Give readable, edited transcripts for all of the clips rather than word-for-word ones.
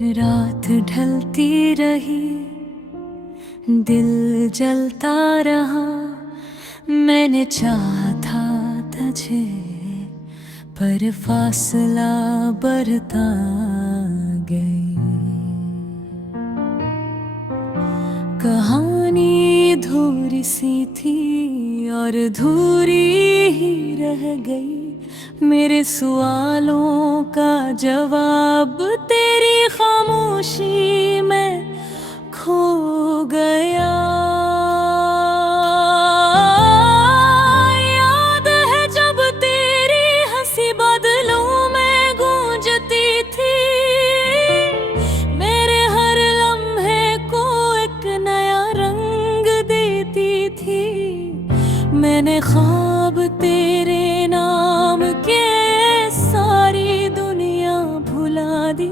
रात ढलती रही, दिल जलता रहा। मैंने चाहा था तुझे, पर फासला बढ़ता गई। कहानी अधूरी सी थी और अधूरी ही रह गई। मेरे सवालों का जवाब तेरी खामोशी में खो गया। याद है जब तेरी हंसी बादलों में गूंजती थी, मेरे हर लम्हे को एक नया रंग देती थी। मैंने ख्वाब तेरे नाम के सारी दुनिया भुला दी,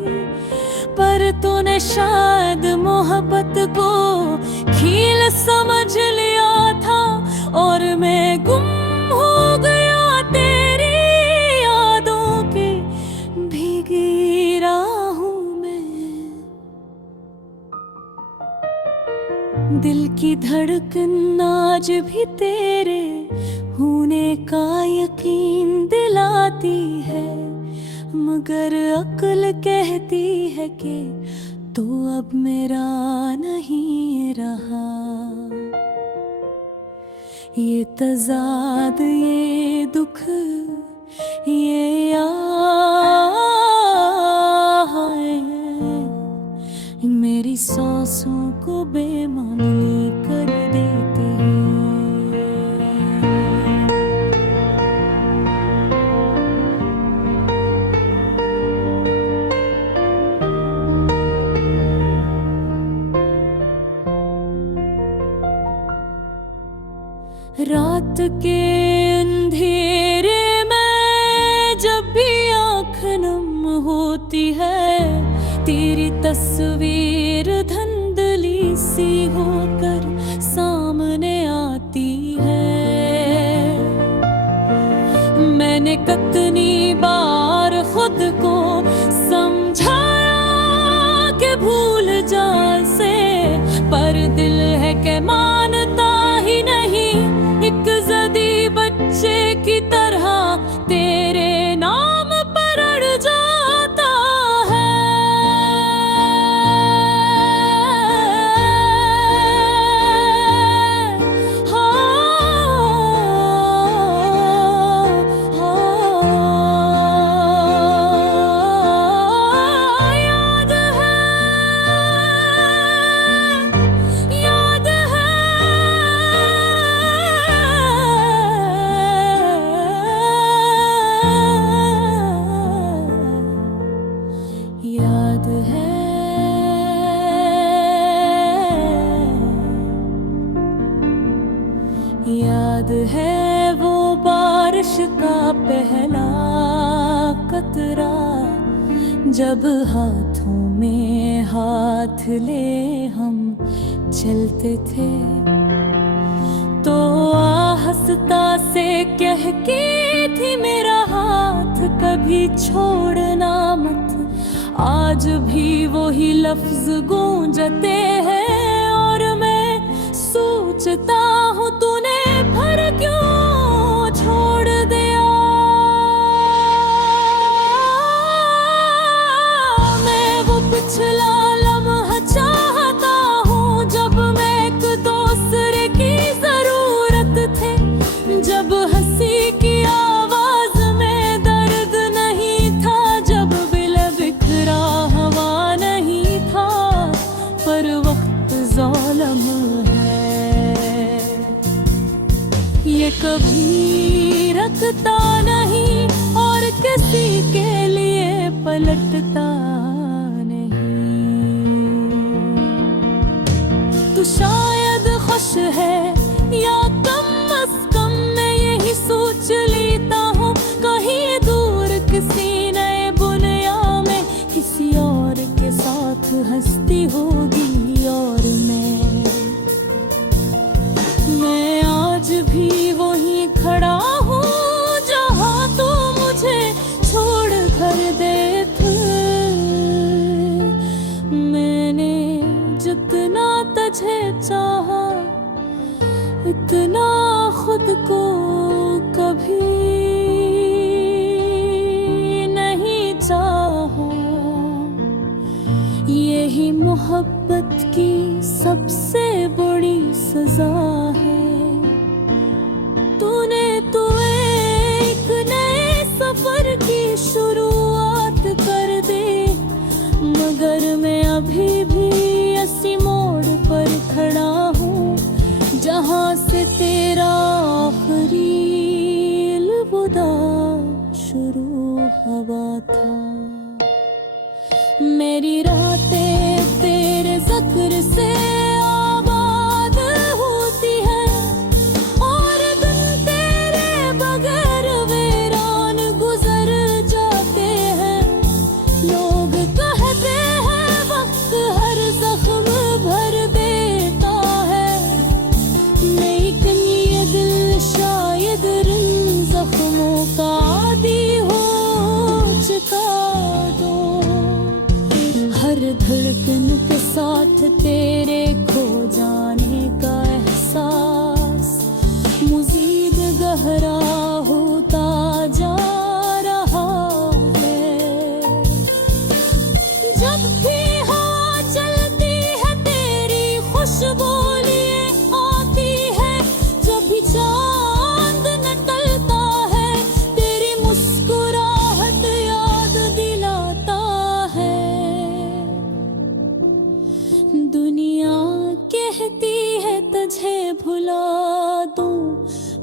पर तूने शायद मोहब्बत को खील समझ लिया था और मैं गुम हो गया तेरी यादों के भीगी राहों में। दिल की धड़कन आज भी तेरे होने का यकीन दिलाती है, मगर अक्ल कहती है कि तू अब मेरा नहीं रहा। ये तज़ाद, ये दुख, ये आहें मेरी सांसों को बेमानी कर देते हैं। रात के अंधेरे में जब भी आँख नम होती है, तेरी तस्वीर धुंधली सी होकर सामने आती है। मैंने कितनी बार खुद को समझाया कि भूल जा से, पर दिल है कि मानता ही नहीं। एक ज़दी बच्चे की तरह तेरे नाम पर अड़ जाता है। याद है, याद है, याद है। याद है वो बारिश का पहला कतरा, जब हाथों में हाथ ले हम चलते थे, तो आहिस्ता से कहती थी मेरा हाथ कभी छोड़ना मत। आज भी वही लफ्ज गूंजते हैं और मैं सोचता हूँ तूने फिर क्यों छोड़ दिया। मैं वो पिछला लम्हा चाहता हूँ जब मैं एक दूसरे की जरूरत थे, जब हंसी की आवाज में दर्द नहीं था, जब दिल बिखरा हवा नहीं था। पर वक्त ज़ालिम है, ये कभी रखता नहीं और किसी के लिए पलटता नहीं। तू शायद खुश है या कम अज कम मैं यही सोच लेता हूँ, कहीं दूर किसी नए दुनिया में किसी और के साथ हंसती होगी। और मैं आज भी वहीं खड़ा हूँ जहाँ तू मुझे छोड़ कर दे थे। इतना खुद को कभी नहीं चाहा। यही मोहब्बत की सबसे बड़ी सजा है। तूने तो एक नए सफर की शुरुआत कर दे, मगर मैं अभी भी इसी मोड़ पर खड़ा हूँ जहाँ से तेरा आखिरी अलविदा शुरू हुआ था। मेरी रातें तेरे ज़िक्र से आबाद होती है और दिन तेरे बगैर वीरान गुजर जाते हैं। लोग कहते हैं वक्त हर जख्म भर देता है, लेकिन ये दिल शायद इन जख्मों का आदी हो चुका। हर धड़कन के साथ तेरे खो जाने का एहसास मज़ीद गहरा होता जा रहा है। जब भी हवा चलती है तेरी खुशबू लिए आती है, जब भी चांद निकलता है तेरी मुस्कुराहट याद दिलाता है। दुनिया कहती है तुझे भुला दूं,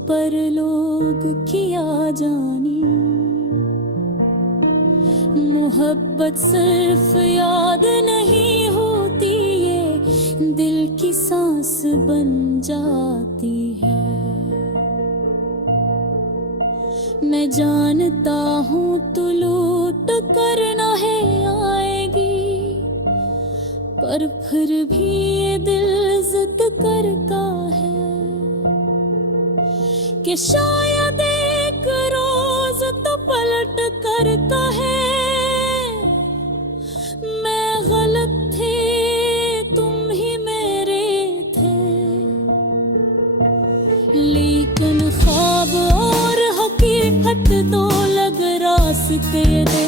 पर लोग किया जानी। मोहब्बत सिर्फ याद नहीं होती, ये दिल की सांस बन जाती है। मैं जानता हूँ तू लूट कर नाहे आएगी, पर फिर भी ये दिल जिद करता है कि शायद एक रोज तो पलट कर कहे मैं गलत थी तुम ही मेरे थे। लेकिन ख्वाब और हकीकत दो अलग रास्ते दे